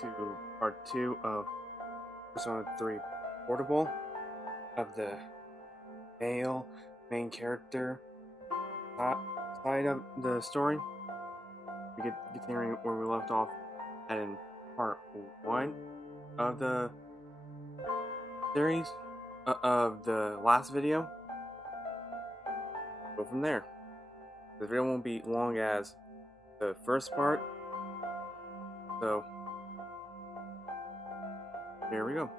to part 2 of Persona 3 Portable of the male main character side of the story. We get continuing where we left off at in part 1 of the series of the last video. Go from there. The video won't be long as the first part, so here we go.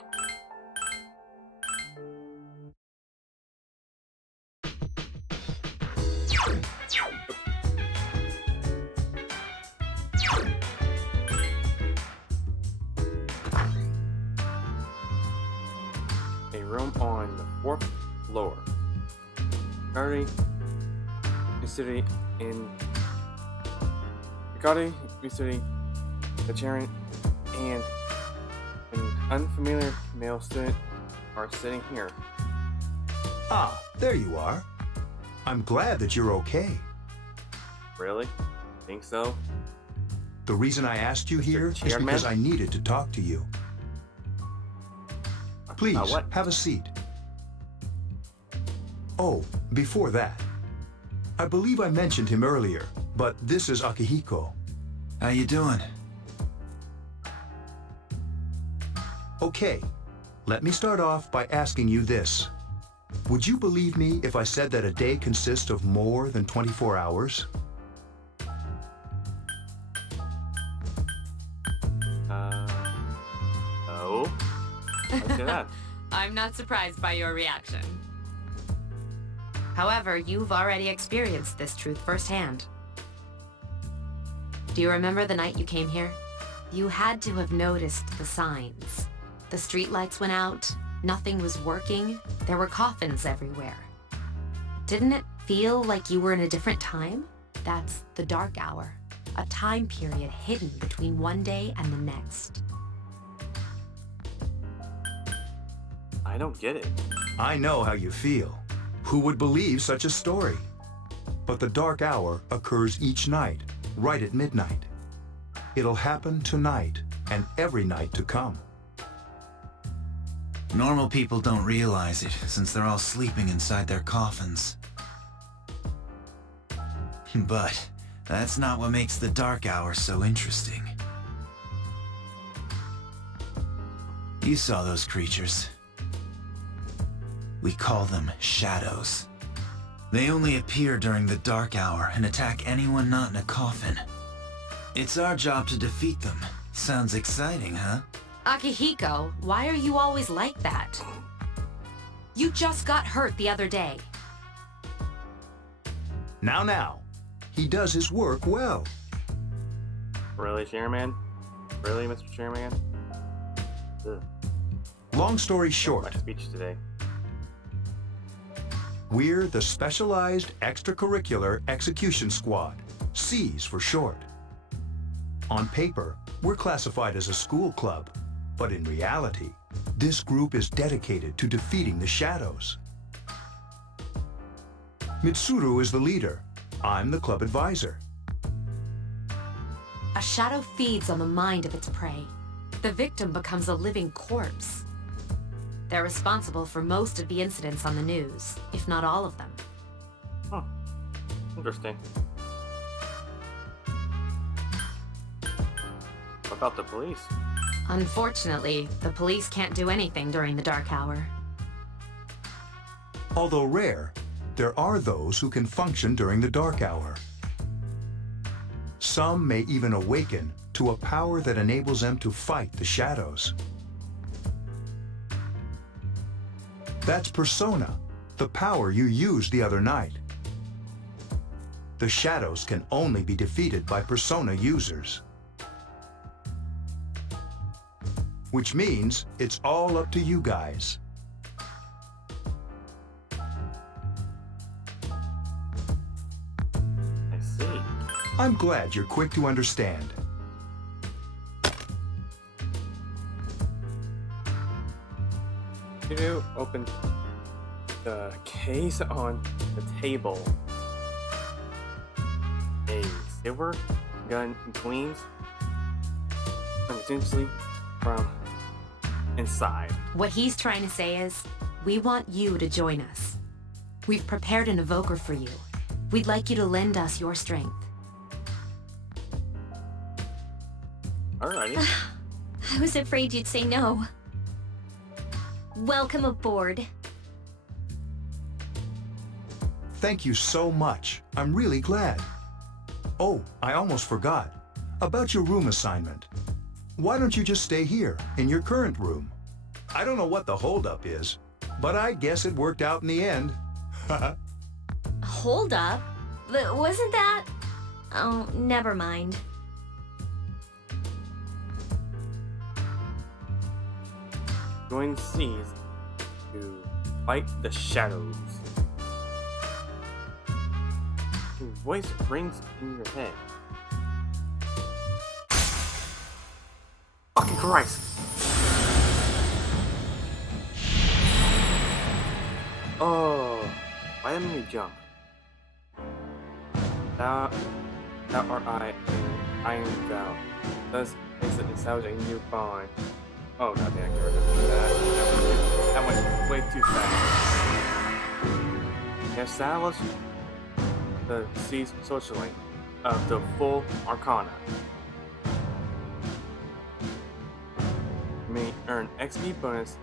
A room on the 4th floor. Already considering in Ricardo, considering the chair and an unfamiliar male student are sitting here. Ah, there you are. I'm glad that you're okay. Really? Think so? The reason I asked you here is Chairman? because I needed to talk to you. Please, what? have a seat. Oh, before that, I believe I mentioned him earlier, but this is Akihiko. How you doing? Okay, let me start off by asking you this. Would you believe me if I said that a day consists of more than 24 hours? No. Look at that. I'm not surprised by your reaction. However, you've already experienced this truth firsthand. Do you remember the night you came here? You had to have noticed the signs. The streetlights went out, nothing was working, there were coffins everywhere. Didn't it feel like you were in a different time? That's the dark hour, a time period hidden between one day and the next. I don't get it. I know how you feel. Who would believe such a story? But the dark hour occurs each night, right at midnight. It'll happen tonight and every night to come. Normal people don't realize it, since they're all sleeping inside their coffins. But that's not what makes the dark hour so interesting. You saw those creatures. We call them shadows. They only appear during the dark hour and attack anyone not in a coffin. It's our job to defeat them. Sounds exciting, huh? Akihiko, why are you always like that? You just got hurt the other day. Now, he does his work well. Really, Chairman? Really, Mr. Chairman? Ugh. Long story short, My speech today. we're the Specialized Extracurricular Execution Squad, SEAS for short. On paper, we're classified as a school club, but in reality, this group is dedicated to defeating the shadows. Mitsuru is the leader. I'm the club advisor. A shadow feeds on the mind of its prey. The victim becomes a living corpse. They're responsible for most of the incidents on the news, if not all of them. Huh. Interesting. What about the police? Unfortunately, the police can't do anything during the dark hour. Although rare, there are those who can function during the dark hour. Some may even awaken to a power that enables them to fight the shadows. That's Persona, the power you used the other night. The shadows can only be defeated by Persona users. Which means it's all up to you guys. I see. I'm glad you're quick to understand. You open the case on the table. A silver gun gleams simultaneously from inside. What he's trying to say is, we want you to join us. We've prepared an evoker for you. We'd like you to lend us your strength. Alrighty. I was afraid you'd say no. Welcome aboard. Thank you so much. I'm really glad. Oh, I almost forgot. About your room assignment. Why don't you just stay here, in your current room? I don't know what the holdup is, but I guess it worked out in the end. Hold up. But wasn't that... Oh, never mind. Join seas to fight the shadows. Your voice rings in your head. Fucking Christ! Oh, why didn't we jump? Thou art I am thou. Thus makes it establish a new bond. Oh god damn, I can't remember that. That went way too fast. Establish the C's social link of the full Arcana. You may earn XP bonus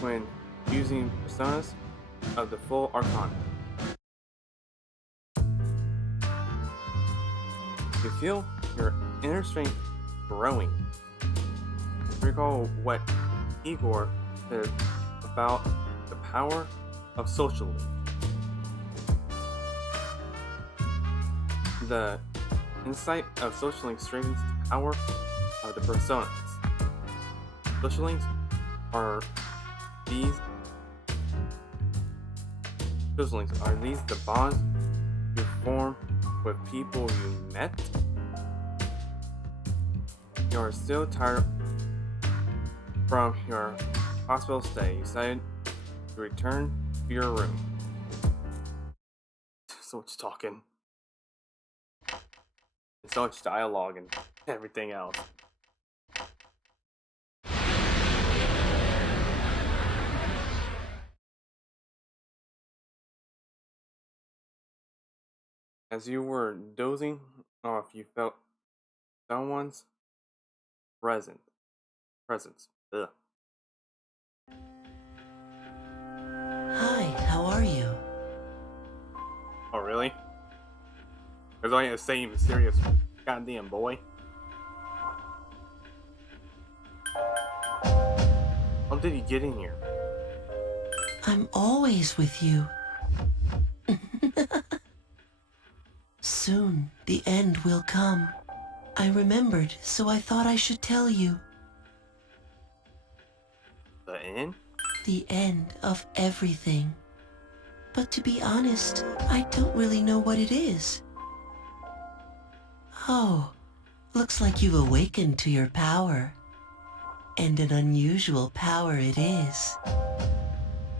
when using personas of the full Arcana. You feel your inner strength growing. Recall what Igor said about the power of social link. The insight of social links strengthens the power of the personas. Social links are these. Social links are these the bonds you form with people you met. You are still tired from your hospital stay. You decided to return to your room. So much talking. And so much dialogue and everything else. As you were dozing off, you felt someone's presence. Ugh. Hi, how are you? Oh, really? There's only the same mysterious goddamn boy. How did he get in here? I'm always with you. Soon, the end will come. I remembered, so I thought I should tell you. The end? The end of everything. But to be honest, I don't really know what it is. Oh, looks like you've awakened to your power. And an unusual power it is.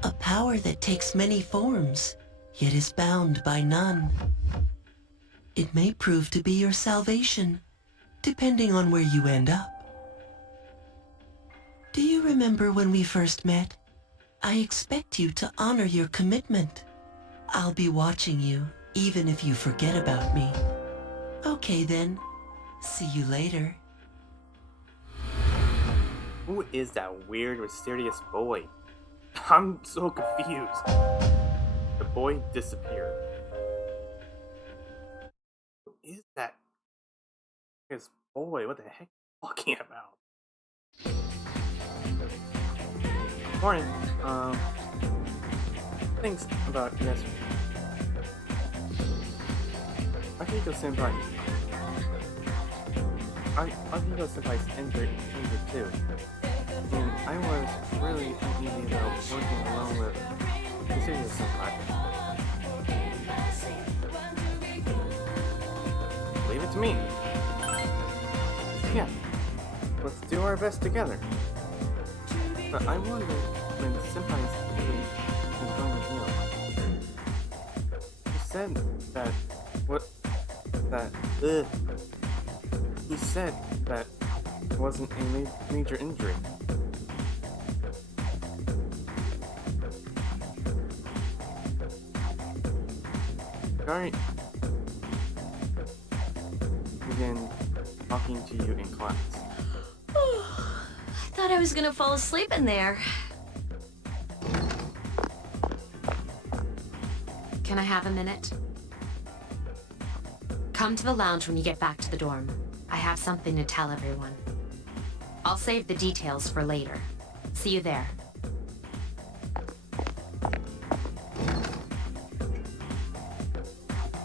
A power that takes many forms, yet is bound by none. It may prove to be your salvation, depending on where you end up. Do you remember when we first met? I expect you to honor your commitment. I'll be watching you, even if you forget about me. Okay then, see you later. Who is that weird, mysterious boy? I'm so confused. The boy disappeared. Who is that? This boy, what the heck are you talking about? Morning. Thanks about yesterday. Akiko Senpai. Akiko Senpai's injured too. And I was really uneasy about working alone with Kasuya Senpai. Leave it to me. Yeah, let's do our best together. But I wonder when Senpai's really is going to heal. You said that he said that it wasn't a major injury. Alright. Begin talking to you in class. I thought I was gonna fall asleep in there. Can I have a minute? Come to the lounge when you get back to the dorm. I have something to tell everyone. I'll save the details for later. See you there.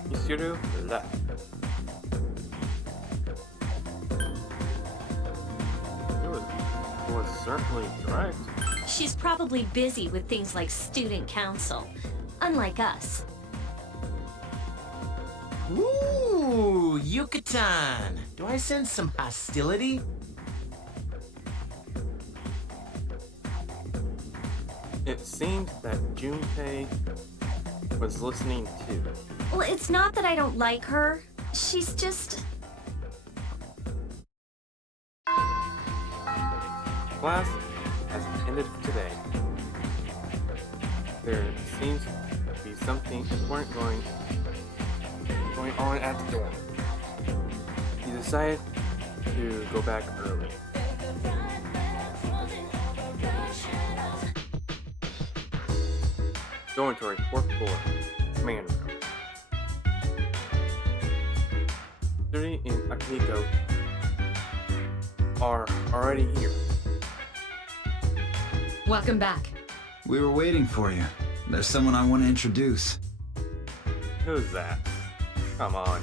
Yusuru left. It was certainly correct. She's probably busy with things like student council, unlike us. Ooh, Yucatan! Do I sense some hostility? It seemed that Junpei was listening too. Well, it's not that I don't like her. She's just... Class has ended for today. There seems to be something important going on at the dorm. He decided to go back early. Dormitory, 4th floor, command room. Yuri and Akihiko are already here. Welcome back. We were waiting for you. There's someone I want to introduce. Who's that? Come on.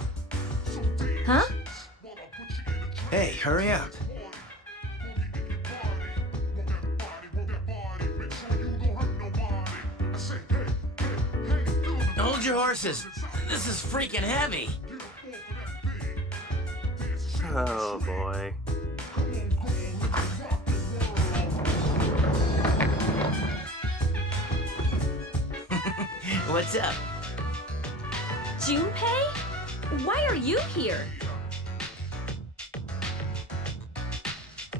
Huh? Hey, hurry up. Hold your horses. This is freaking heavy. Oh boy. What's up? Junpei? Why are you here?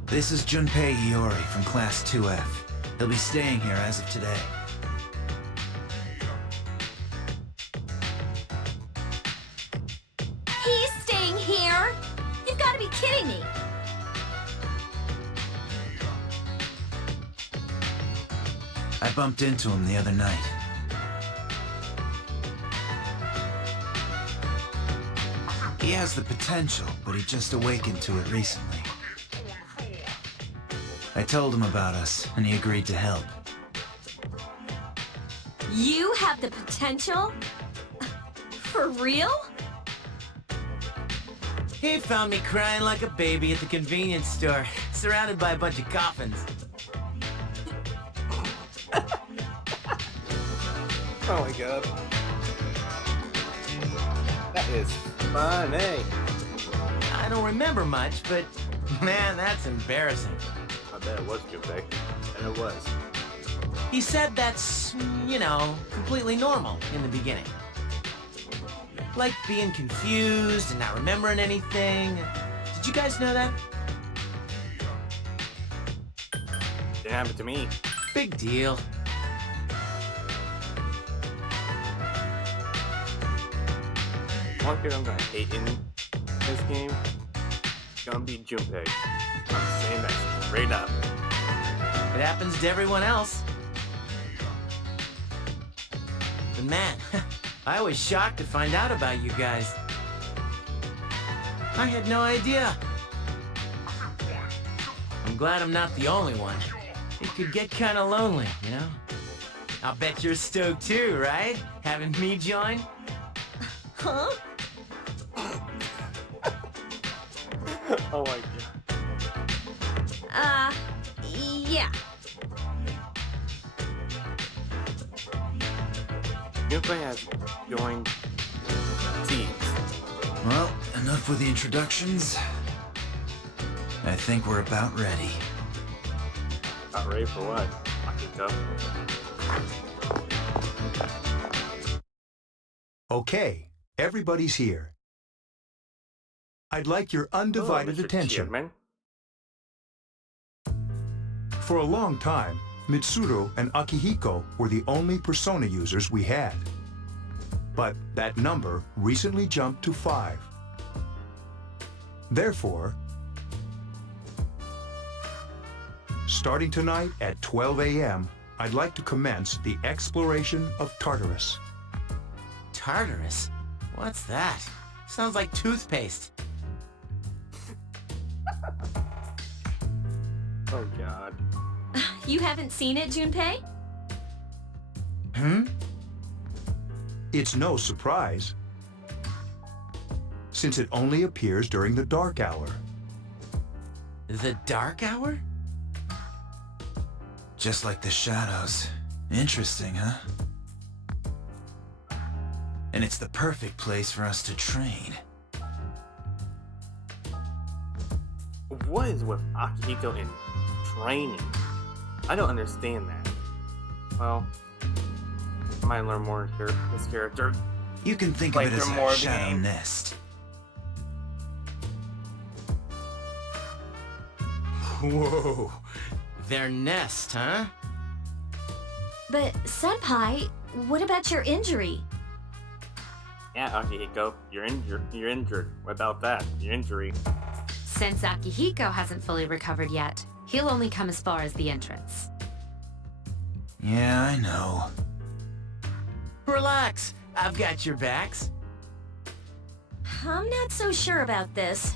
This is Junpei Iori from Class 2F. He'll be staying here as of today. He's staying here? You've got to be kidding me. I bumped into him the other night. He has the potential, but he just awakened to it recently. I told him about us, and he agreed to help. You have the potential? For real? He found me crying like a baby at the convenience store, surrounded by a bunch of coffins. Oh my god. That is funny. I don't remember much, but man, that's embarrassing. I bet it was Junpei. And it was. He said that's, you know, completely normal in the beginning. Like being confused and not remembering anything. Did you guys know that? It happened to me. Big deal. One kid I'm gonna hate in this game is gonna be Junpei. I'm saying that straight up. It happens to everyone else. But man, I was shocked to find out about you guys. I had no idea. I'm glad I'm not the only one. It could get kind of lonely, you know? I'll bet you're stoked too, right? Having me join? Huh? Oh my god. Yeah. Junpei has joined teams. Well, enough with the introductions. I think we're about ready. Not ready for what? Akihiko. Okay, everybody's here. I'd like your undivided Mr. attention. Chairman. For a long time, Mitsuru and Akihiko were the only persona users we had. But that number recently jumped to 5. Therefore, starting tonight at 12 a.m., I'd like to commence the exploration of Tartarus. Tartarus? What's that? Sounds like toothpaste. Oh god. You haven't seen it, Junpei? It's no surprise, since it only appears during the dark hour. The dark hour? Just like the shadows. Interesting, huh? And it's the perfect place for us to train. What is with Akihiko in training? I don't understand that. Well, I might learn more of his character. You can think Like of it as they're more a of the shadow game. nest. Whoa. Their nest, huh? But, Senpai, what about your injury? Yeah, Akihiko, you're injured. You're injured. What about that? Your injury. Since Akihiko hasn't fully recovered yet, he'll only come as far as the entrance. Yeah, I know. Relax. I've got your backs. I'm not so sure about this.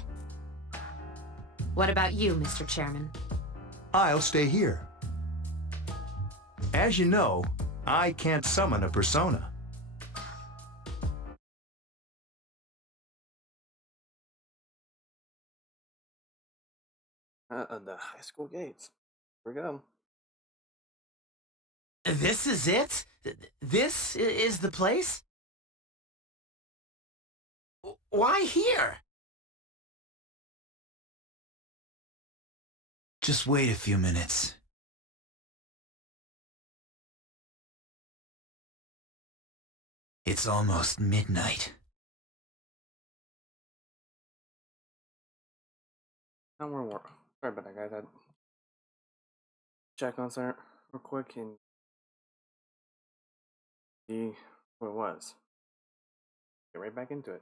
What about you, Mr. Chairman? I'll stay here. As you know, I can't summon a persona. The high school gates. Here we go. This is it? This is the place? Why here? Just wait a few minutes. It's almost midnight. Don't worry. Sorry about that, guys. I'd check on something real quick and see what it was. Get right back into it.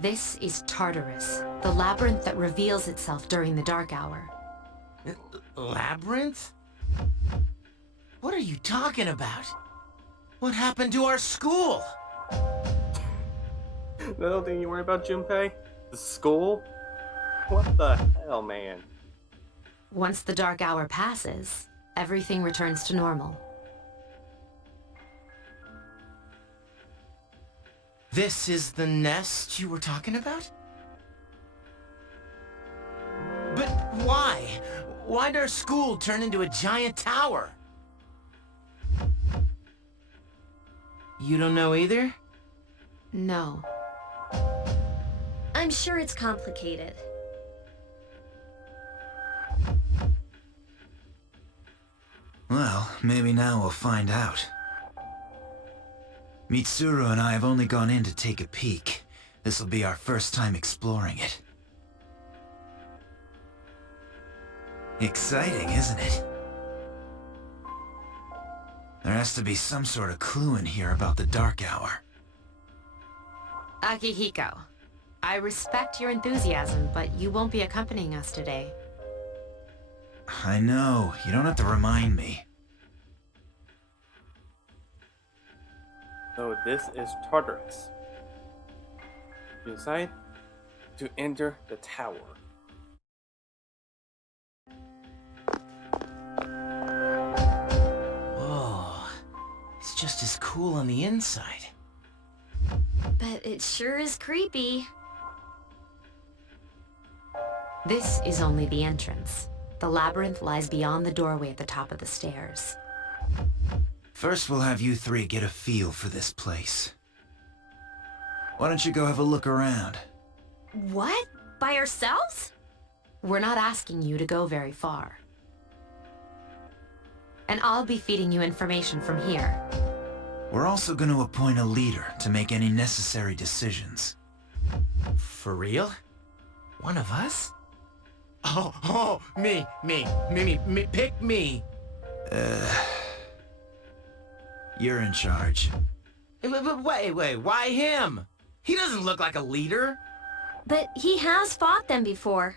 This is Tartarus, the labyrinth that reveals itself during the dark hour. Labyrinth? What are you talking about? What happened to our school? The other thing you worry about, Junpei? The school? What the hell, man? Once the dark hour passes, everything returns to normal. This is the nest you were talking about? But why? Why'd our school turn into a giant tower? You don't know either? No. I'm sure it's complicated. Well, maybe now we'll find out. Mitsuru and I have only gone in to take a peek. This'll be our first time exploring it. Exciting, isn't it? There has to be some sort of clue in here about the dark hour. Akihiko, I respect your enthusiasm, but you won't be accompanying us today. I know, you don't have to remind me. So this is Tartarus. You decide to enter the tower. Whoa. It's just as cool on the inside. But it sure is creepy. This is only the entrance. The labyrinth lies beyond the doorway at the top of the stairs. First, we'll have you three get a feel for this place. Why don't you go have a look around? What? By ourselves? We're not asking you to go very far. And I'll be feeding you information from here. We're also going to appoint a leader to make any necessary decisions. For real? One of us? Me, pick me. You're in charge. Wait, why him? He doesn't look like a leader. But he has fought them before.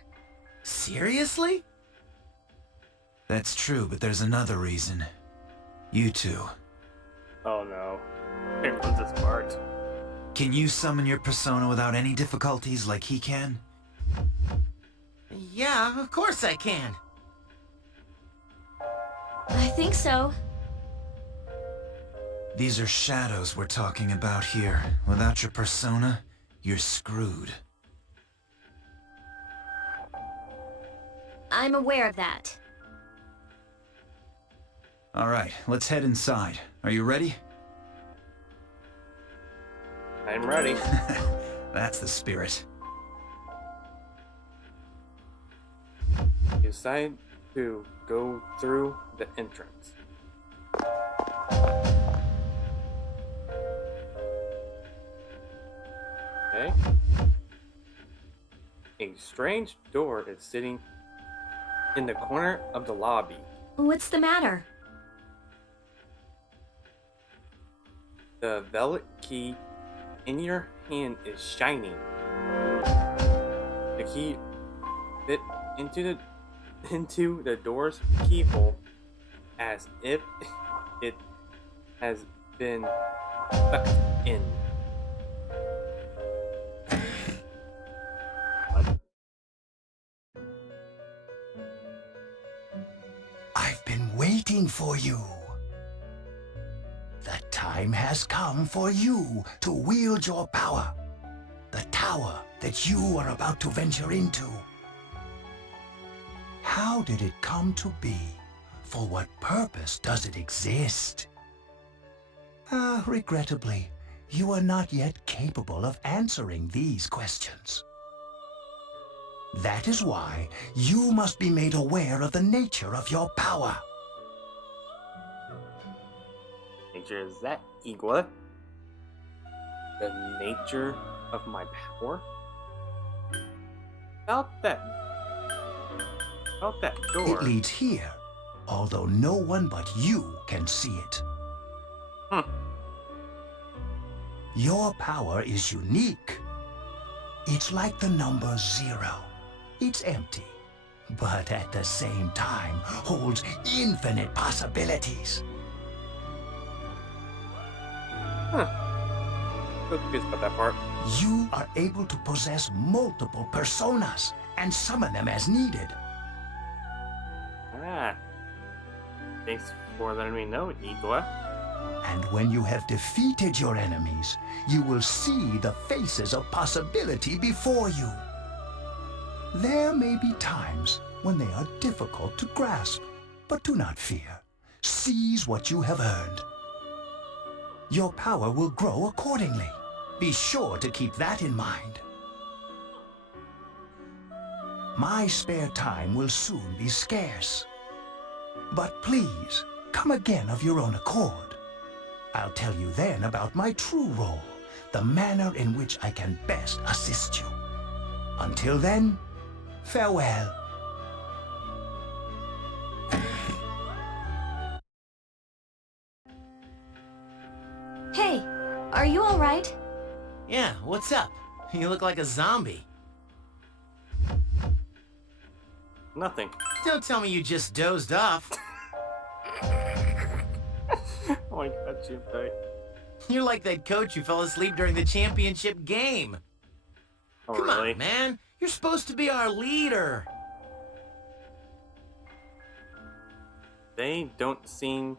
Seriously? That's true, but there's another reason. You two. Oh no. Here comes this part. Can you summon your persona without any difficulties like he can? Yeah, of course I can. I think so. These are shadows we're talking about here. Without your persona, you're screwed. I'm aware of that. All right, let's head inside. Are you ready? I'm ready. That's the spirit. You decide to go through the entrance. Okay. A strange door is sitting in the corner of the lobby. What's the matter? The velvet key in your hand is shining. The key fit into the door's keyhole as if it has been sucked in. I've been waiting for you. The time has come for you to wield your power. The tower that you are about to venture into. How did it come to be? For what purpose does it exist? Regrettably, you are not yet capable of answering these questions. That is why you must be made aware of the nature of your power. Nature is that, Igwa? The nature of my power? About that door. It leads here, although no one but you can see it. Your power is unique. It's like the number 0. It's empty, but at the same time holds infinite possibilities. Confused about that part. You are able to possess multiple personas and summon them as needed. Thanks for letting me know, Igwa. And when you have defeated your enemies, you will see the faces of possibility before you. There may be times when they are difficult to grasp, but do not fear. Seize what you have earned. Your power will grow accordingly. Be sure to keep that in mind. My spare time will soon be scarce. But please, come again of your own accord. I'll tell you then about my true role, the manner in which I can best assist you. Until then, farewell. Hey, are you all right? Yeah, what's up? You look like a zombie. Nothing. Don't tell me you just dozed off. Oh my god, Junpei. You're like that coach who fell asleep during the championship game. Oh, Come really? on, man. You're supposed to be our leader. They don't seem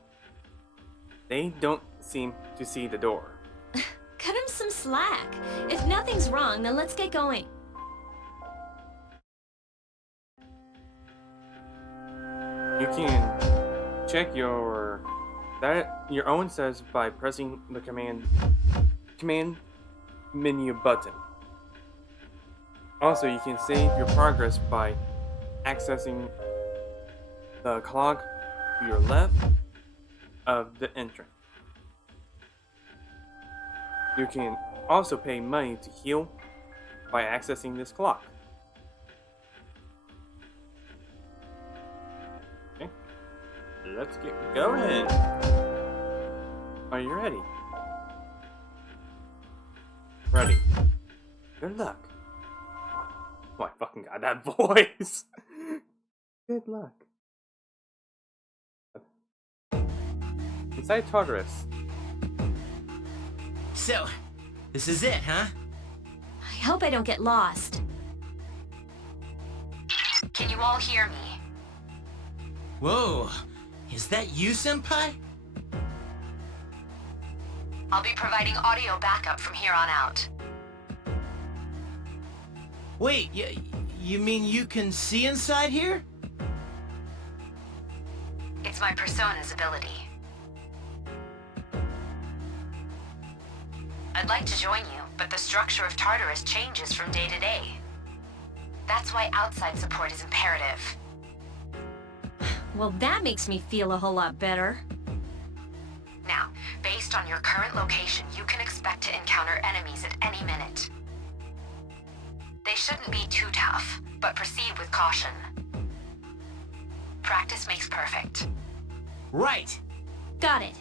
to see the door. Cut him some slack. If nothing's wrong, then let's get going. You can check your own status by pressing the command menu button. Also, you can save your progress by accessing the clock to your left of the entrance. You can also pay money to heal by accessing this clock. Okay, let's get going. Are you ready? Ready. Good luck. Oh, I fucking got that voice. Good luck. Inside Tartarus. So, this is it, huh? I hope I don't get lost. Can you all hear me? Whoa. Is that you, Senpai? I'll be providing audio backup from here on out. Wait, you mean you can see inside here? It's my persona's ability. I'd like to join you, but the structure of Tartarus changes from day to day. That's why outside support is imperative. Well, that makes me feel a whole lot better. Now, based on your current location, you can expect to encounter enemies at any minute. They shouldn't be too tough, but proceed with caution. Practice makes perfect. Right. Got it.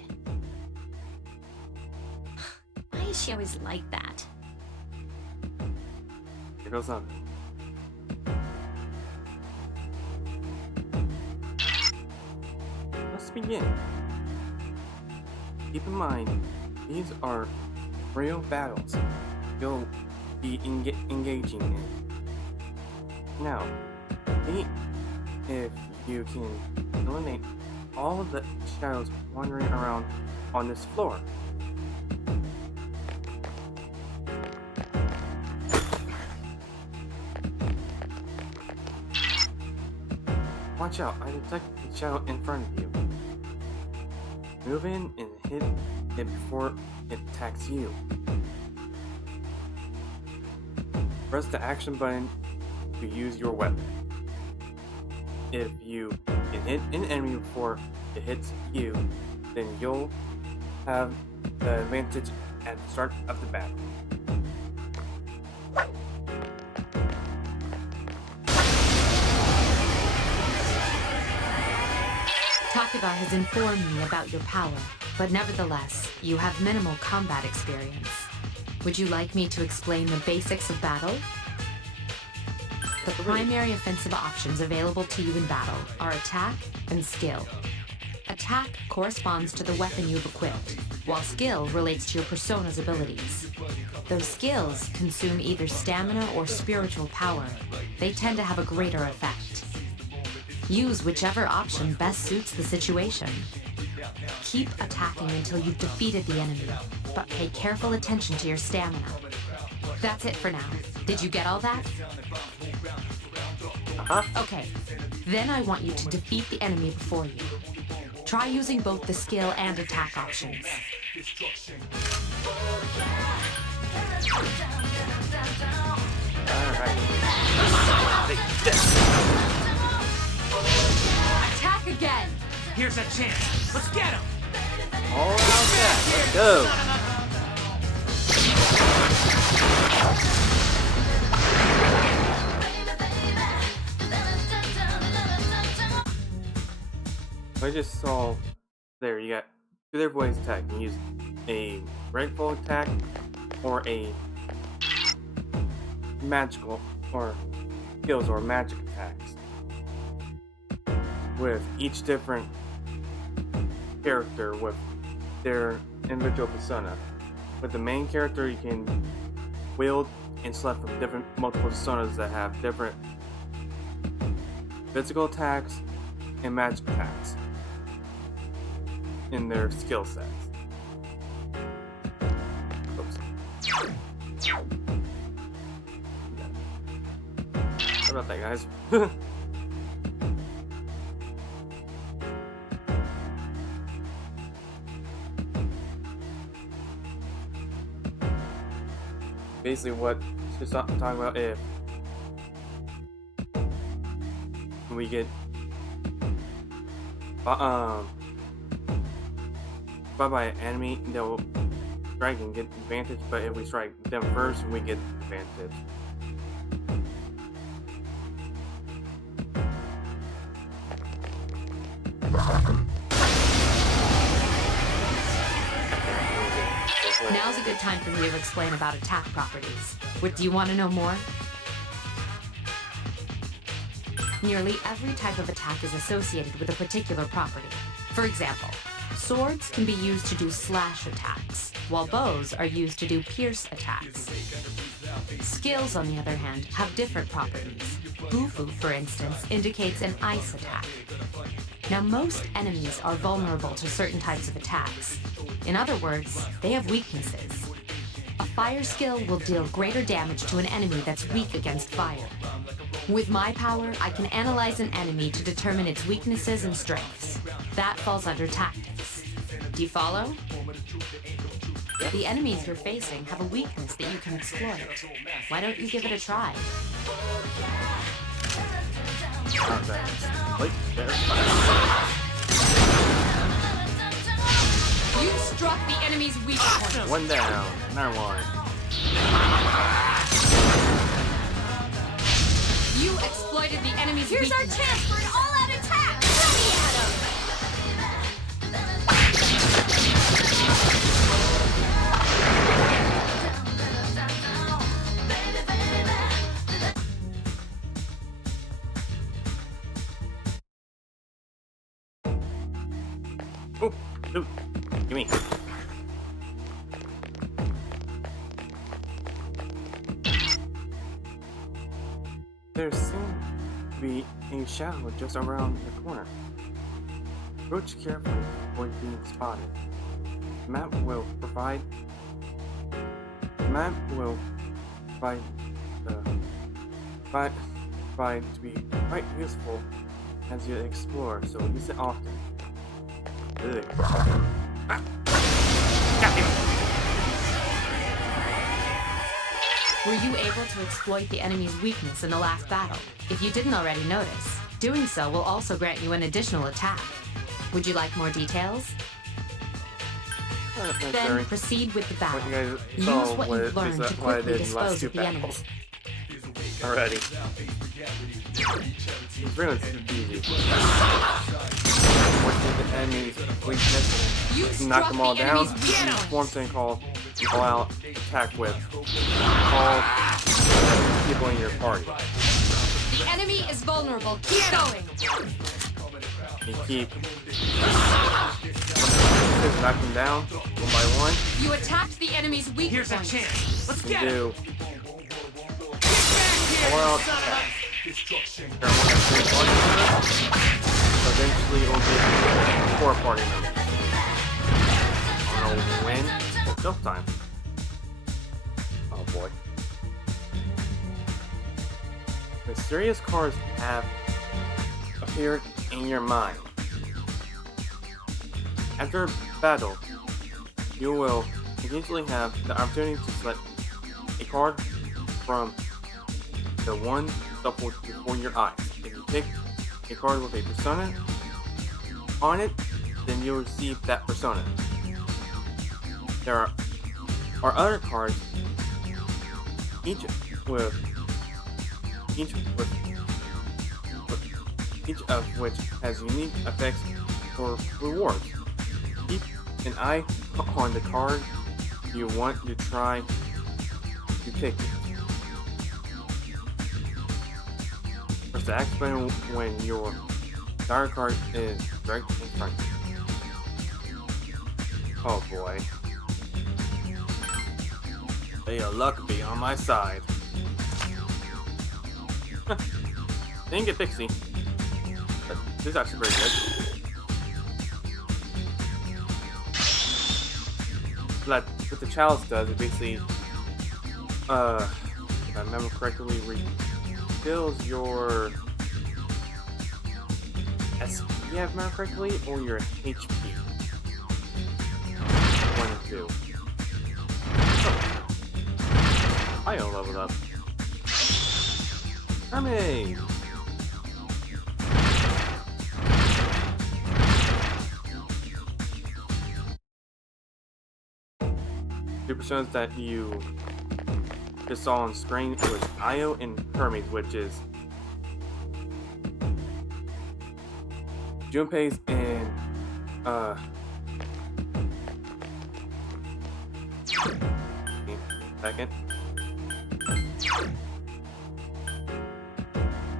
Why is she always like that? Here goes nothing. Let's begin. Keep in mind, these are real battles you'll be engaging in. Now, see if you can eliminate all of the shadows wandering around on this floor. Watch out, I detect the shadow in front of you. Move in and hit it before it attacks you. Press the action button to use your weapon. If you can hit an enemy before it hits you, then you'll have the advantage at the start of the battle. Takuba has informed me about your power, but nevertheless, you have minimal combat experience. Would you like me to explain the basics of battle? The primary offensive options available to you in battle are attack and skill. Attack corresponds to the weapon you've equipped, while skill relates to your persona's abilities. Though skills consume either stamina or spiritual power, they tend to have a greater effect. Use whichever option best suits the situation. Keep attacking until you've defeated the enemy, but pay careful attention to your stamina. That's it for now. Did you get all that? Okay, then I want you to defeat the enemy before you. Try using both the skill and attack options. Attack again! Here's a chance. Let's get him. All out that. Let's go. I just saw there you got two their voice attack. You can use a rifle attack or a magical or skills or magic attacks with each different character with their individual persona. with the main character, you can wield and select from different multiple personas that have different physical attacks and magic attacks in their skill sets. Oops. Sorry about that, guys. Basically, what she's talking about, if we get by an enemy, they'll strike and get advantage, but if we strike them first, we get advantage. Now's a good time for me to explain about attack properties. Do you want to know more? Nearly every type of attack is associated with a particular property. For example, swords can be used to do slash attacks, while bows are used to do pierce attacks. Skills, on the other hand, have different properties. Bufu, for instance, indicates an ice attack. Now, most enemies are vulnerable to certain types of attacks. In other words, they have weaknesses. A fire skill will deal greater damage to an enemy that's weak against fire. With my power, I can analyze an enemy to determine its weaknesses and strengths. That falls under tactics. Do you follow? The enemies you're facing have a weakness that you can exploit. Why don't you give it a try? You struck the enemy's weak point. One down, another one. You exploited the enemy's Here's our weakness. chance for an all-out attack! Ready at him! Ooh, ooh, gimme. There seems to be a shadow just around the corner. Approach carefully to avoid being spotted. The map will provide to be quite useful as you explore, so use it often. Ugh. Ah. Were you able to exploit the enemy's weakness in the last battle? If you didn't already notice, doing so will also grant you an additional attack. Would you like more details? Not Then necessary. proceed with the battle. What you guys Use saw what was you've learned to what I quickly did in the last dispose two of the enemies. battles. Already. It's really easy. Once you get the enemy's weakness, You knock struck them all the down, enemy's weakness. form something called all-out attack with all the people in your party. The enemy is vulnerable. Keep going. You keep knock them down one by one. You attacked the enemy's weak Here's our points. chance. Let's You get it! do all-out attack. Eventually, it will be 4 party members. I don't know when. It's still time. Oh boy. Mysterious cards have appeared in your mind. After battle, you will occasionally have the opportunity to select a card from the one shuffled before your eyes. If you pick a card with a persona on it, then you'll receive that persona. There are other cards, each of which has unique effects or rewards. Keep an eye on the card you want to try to pick. Press the X button when your desired card is right in front of you. Oh boy. May your luck be on my side. Didn't get Pixie. But this is actually pretty good. What the chalice does, it basically, if I remember correctly, refills your SP, if I remember correctly, or your HP. 1 and 2. I leveled up. Hermes! Two personas that you just saw on screen was Io and Hermes, which is Junpei's and second.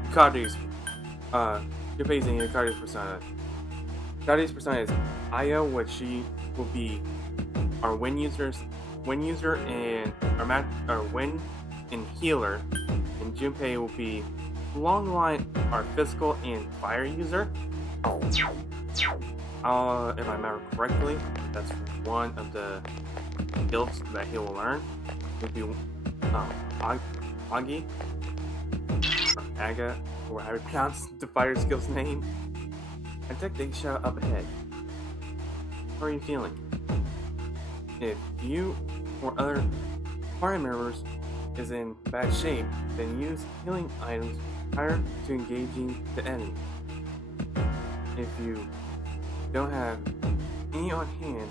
Yukari's Junpei's and Yukari's persona. Yukari's persona is Io, which she will be our win user and our win and healer, and Junpei will be along the line our physical and fire user. If I remember correctly, that's one of the skills that he will learn. It will be Agi, or Aga, or how to pronounce the fire skill's name. I think they shout up ahead. How are you feeling? If you or other party members is in bad shape, then use healing items prior to engaging the enemy. If you don't have any on hand,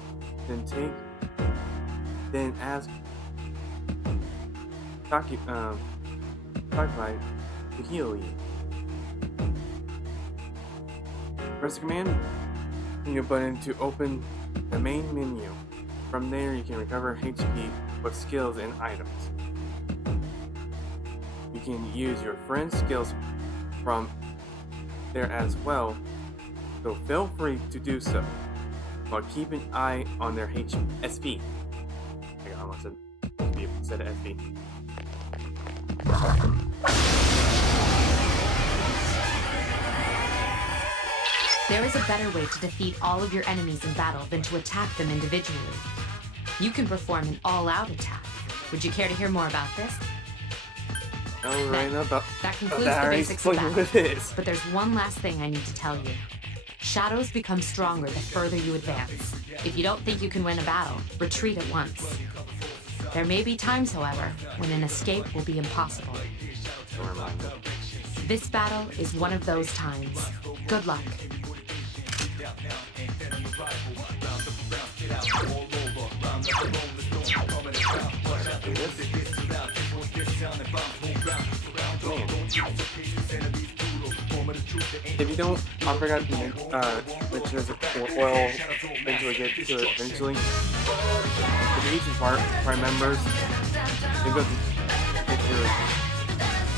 then ask Sakurai to heal you. Press the command button to open the main menu. From there, you can recover HP with skills and items. You can use your friend's skills from there as well, so feel free to do so, but keep an eye on their SP. I almost said SP instead of SP. There is a better way to defeat all of your enemies in battle than to attack them individually. You can perform an all-out attack. Would you care to hear more about this? Oh, right now, that concludes the basics of battle. What it is. But there's one last thing I need to tell you. Shadows become stronger the further you advance. If you don't think you can win a battle, retreat at once. There may be times, however, when an escape will be impossible. This battle is one of those times. Good luck. If you don't, I forgot to mention there's oil eventually get to it eventually. If you each part members, you go to if you're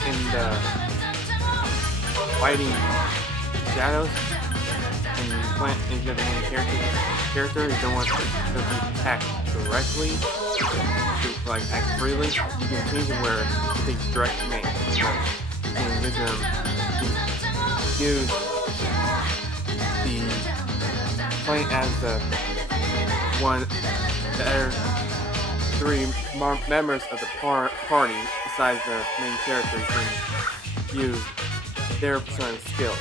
in the fighting shadows and you plant into the main character, you don't want to attack directly to like act freely. You can change it where it takes direct main. So you can use them use the plant as the other three members of the party besides the main character can use their persona skills.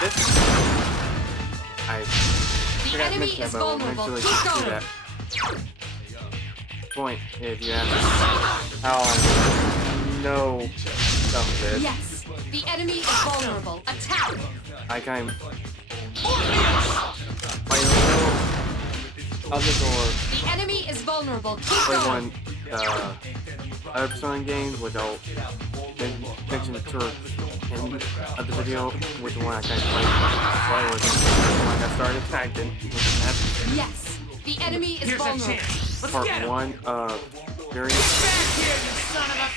This I forgot to mention that, but we'll eventually do that. Point if you ask how I know some of this. Yes, the enemy is vulnerable. Attack! I kind of other door. The enemy is vulnerable. Keep Play going. one other Persona games, which I'll mention towards the end of the video, which one I kind of played was when I got started. I didn't. Yes, the enemy is vulnerable. Part 1 of various. Back here, you son of a...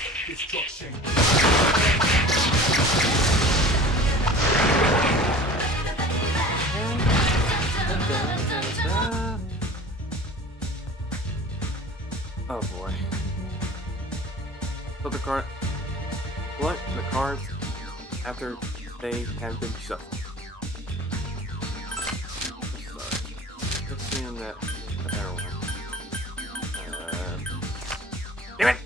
Oh boy. So the card. What? The cards after they have been shuffled. Let's see in that better one. Damn it!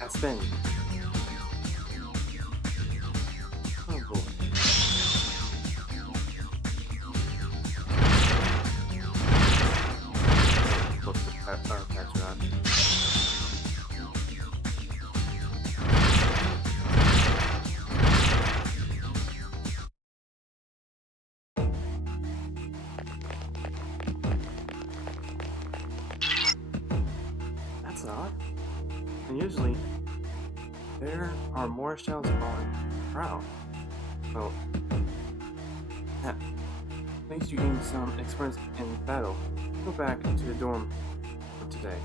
I spin. Oh boy. Look, catch around. That's odd. And usually, there are more shells on ground. Well, that makes you gain some experience in battle. Go back to the dorm for today.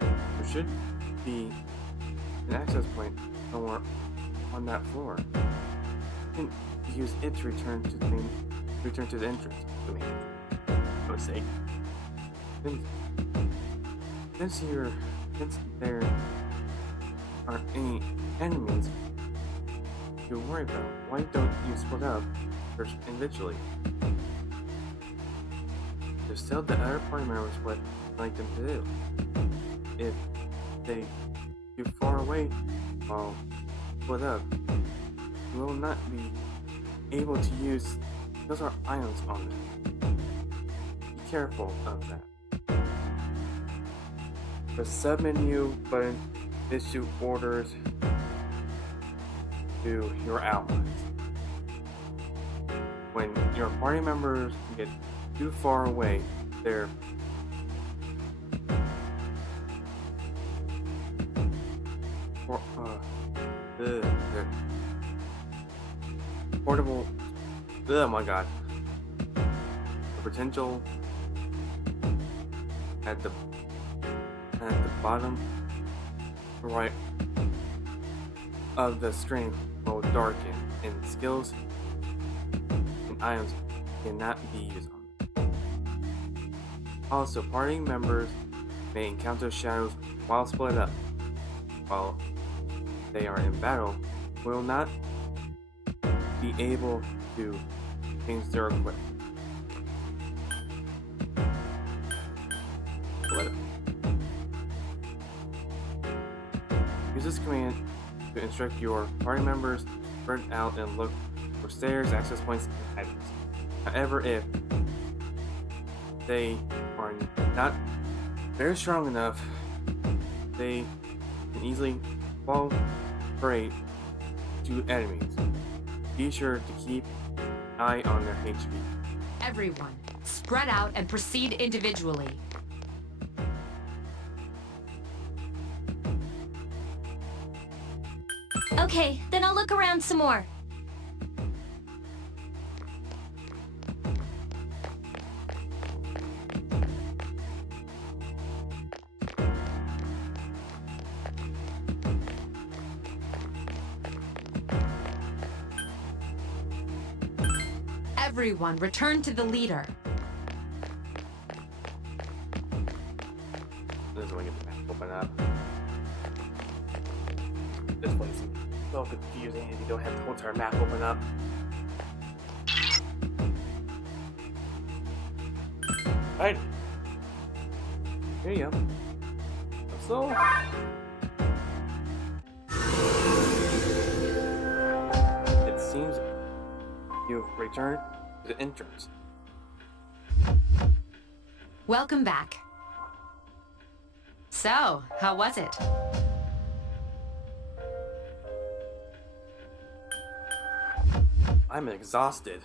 There should be an access point somewhere on that floor. You can use it to return to the entrance. I would say. Since there aren't any enemies to worry about, why don't you split up first individually? Just tell the other party members what you'd like them to do. If they too far away while split up, you will not be able to use those are ions on them. Be careful of that. The submenu button issue orders to your allies. When your party members get too far away, their portable. Oh my god! The potential at the bottom right of the screen will darken, and skills and items cannot be used on them. Also, party members may encounter shadows while split up. While they are in battle, will not be able to change their equipment. Split up. Use this command to instruct your party members to spread out and look for stairs, access points, and items. However, if they are not very strong enough, they can easily fall prey to enemies. Be sure to keep an eye on their HP. Everyone, spread out and proceed individually. Okay, then I'll look around some more. Everyone, return to the leader. This is when you get the map open up. This place is so confusing if you don't have the whole entire map open up. Alright. Here you go. So. It seems you've returned to the entrance. Welcome back. So, how was it? I'm exhausted.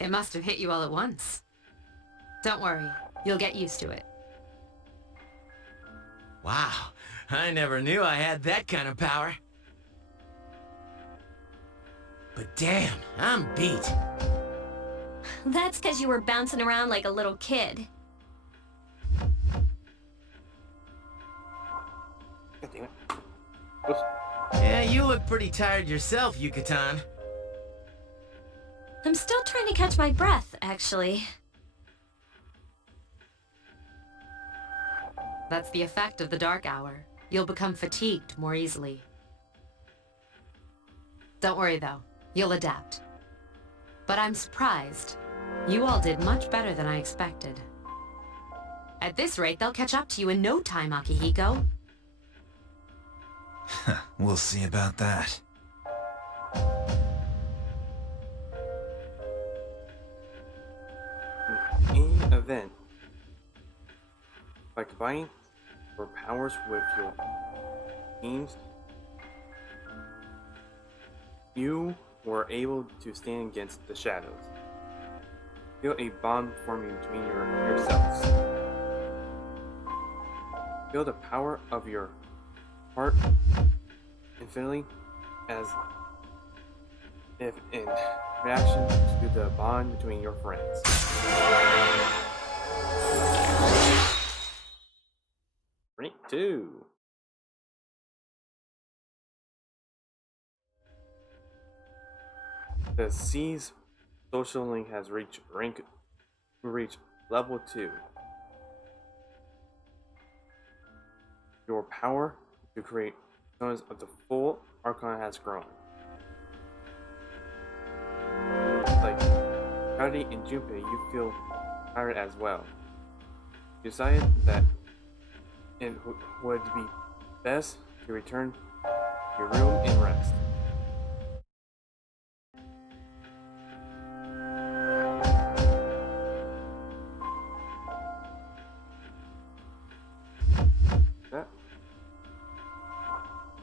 It must have hit you all at once. Don't worry, you'll get used to it. Wow, I never knew I had that kind of power. But damn, I'm beat. That's because you were bouncing around like a little kid. God damn it. Oops. Yeah, you look pretty tired yourself, Yucatan. I'm still trying to catch my breath, actually. That's the effect of the dark hour. You'll become fatigued more easily. Don't worry though, you'll adapt. But I'm surprised. You all did much better than I expected. At this rate, they'll catch up to you in no time, Akihiko. We'll see about that. In any event, by combining your powers with your teams, you were able to stand against the shadows. Feel a bond forming between yourselves. Feel the power of your heart infinitely, as if in reaction to the bond between your friends. Rank 2. The C's social link has reached level 2. Your power to create tones of the full Archon has grown. Like Cloudy and Junpei, you feel tired as well. You decided that it would be best to return to your room and rest.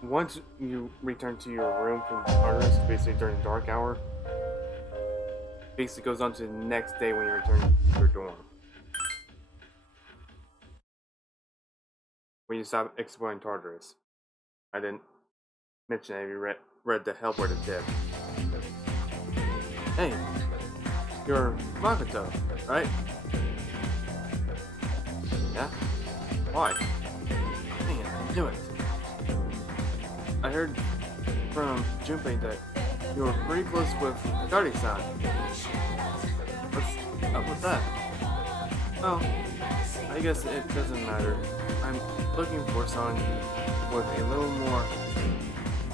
Once you return to your room from Tartarus, basically during the dark hour, basically goes on to the next day when you return to your dorm. When you stop exploring Tartarus. I didn't mention that you read the Hellboy to death. Hey, you're Makoto, right? Yeah? Why? Man, I knew it. I heard from Junpei that you were pretty close with Gari-san. What's up with that? Well, I guess it doesn't matter. I'm looking for someone with a little more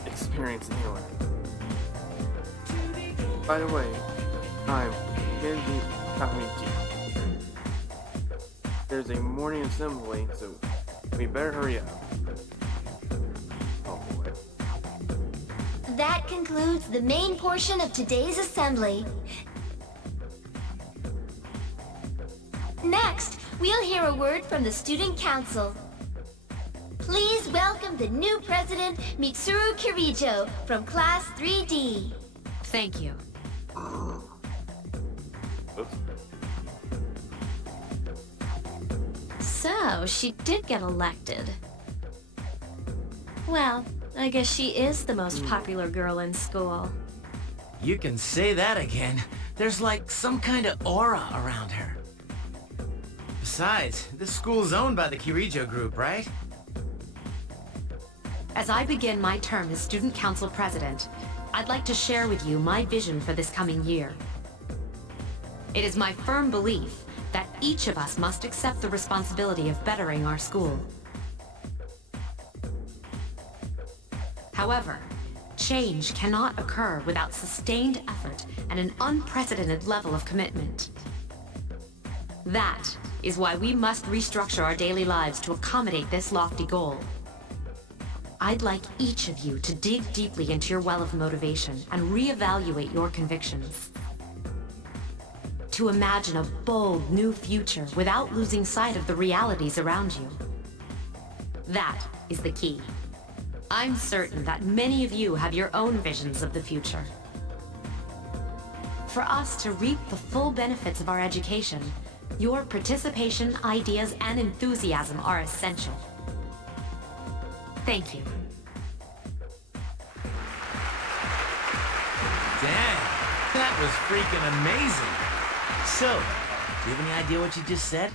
experience anyway. By the way, I'm Kenji Takamichi. There's a morning assembly, so we better hurry up. That concludes the main portion of today's assembly. Next, we'll hear a word from the Student Council. Please welcome the new president, Mitsuru Kirijo, from Class 3D. Thank you. Oops. So, she did get elected. Well, I guess she is the most popular girl in school. You can say that again. There's like some kind of aura around her. Besides, this school's owned by the Kirijo group, right? As I begin my term as Student Council President, I'd like to share with you my vision for this coming year. It is my firm belief that each of us must accept the responsibility of bettering our school. However, change cannot occur without sustained effort and an unprecedented level of commitment. That is why we must restructure our daily lives to accommodate this lofty goal. I'd like each of you to dig deeply into your well of motivation and reevaluate your convictions. To imagine a bold new future without losing sight of the realities around you. That is the key. I'm certain that many of you have your own visions of the future. For us to reap the full benefits of our education, your participation, ideas, and enthusiasm are essential. Thank you. Damn, that was freaking amazing. So, do you have any idea what you just said?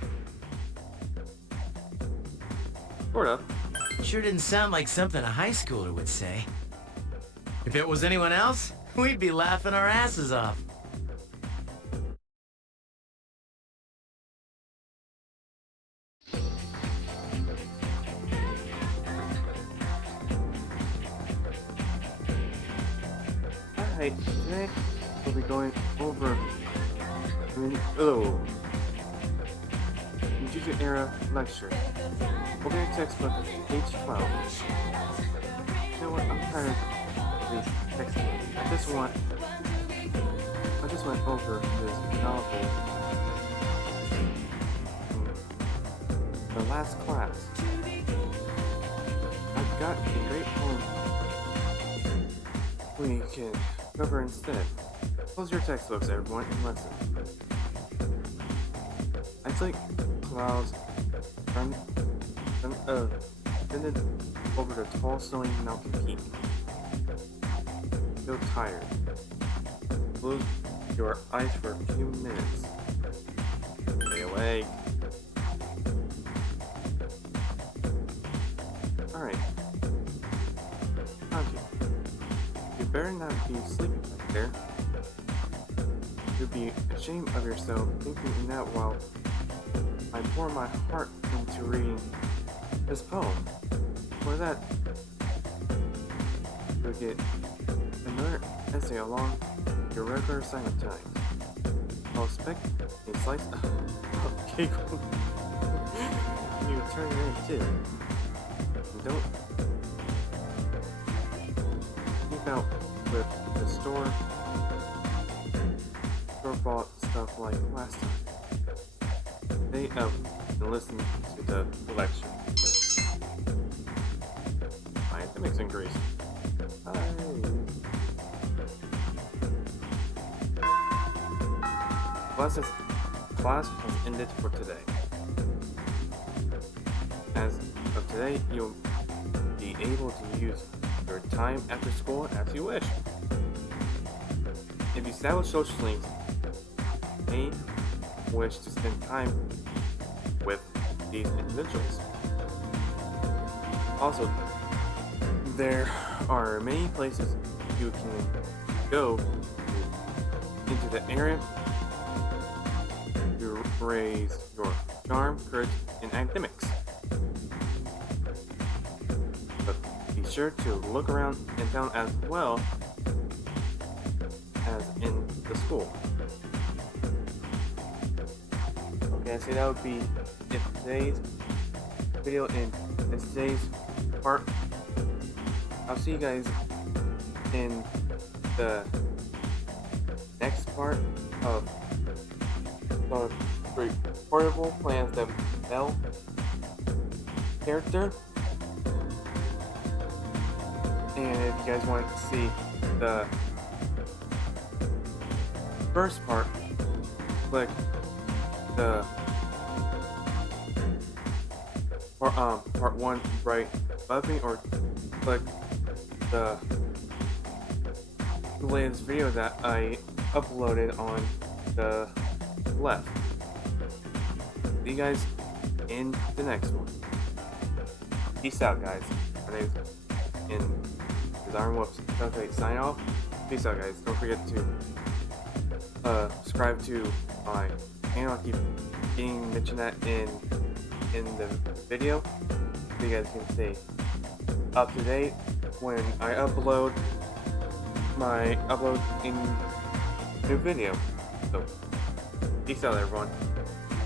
Sort of. Sure didn't sound like something a high schooler would say. If it was anyone else, we'd be laughing our asses off. Alright, today we'll be going over Meiji era lecture. Open your textbook, page 12. You know what? I'm tired of these textbooks. I just went over this novel in the last class. I've got a great poem we can cover instead. Close your textbooks, everyone, and listen. It's like clouds descended over the tall snowy mountain peak. Feel tired. Close your eyes for a few minutes. Stay awake. Alright. Kanji. You better not be sleeping back there. You'll be ashamed of yourself thinking that while I pour my heart into reading this poem. For that, you'll get another essay along your regular assignment tonight. I'll expect a slice of cake when you turn it in too. And don't keep out with the store-bought stuff like last time. Stay up and listen to the lecture. Scientifics increase. Hi. Class has ended for today. As of today, you'll be able to use your time after school as you wish. If you establish social links, may wish to spend time with these individuals. Also, there are many places you can go into the area to raise your charm, courage, and academics. But be sure to look around in town as well as in the school. Okay, so that would be it for today's video and in today's part. I'll see you guys in the next part of the portable plans that Bell character. And if you guys want to see the first part, click the part 1 right above me, or click the latest video that I uploaded on the left. See you guys in the next one. Peace out, guys. My name's Iron Whoops. Okay, sign off. Peace out, guys. Don't forget to subscribe to my channel. I keep getting mentioned that in the video, so you guys can stay up to date when I upload in new video. So, peace out, everyone.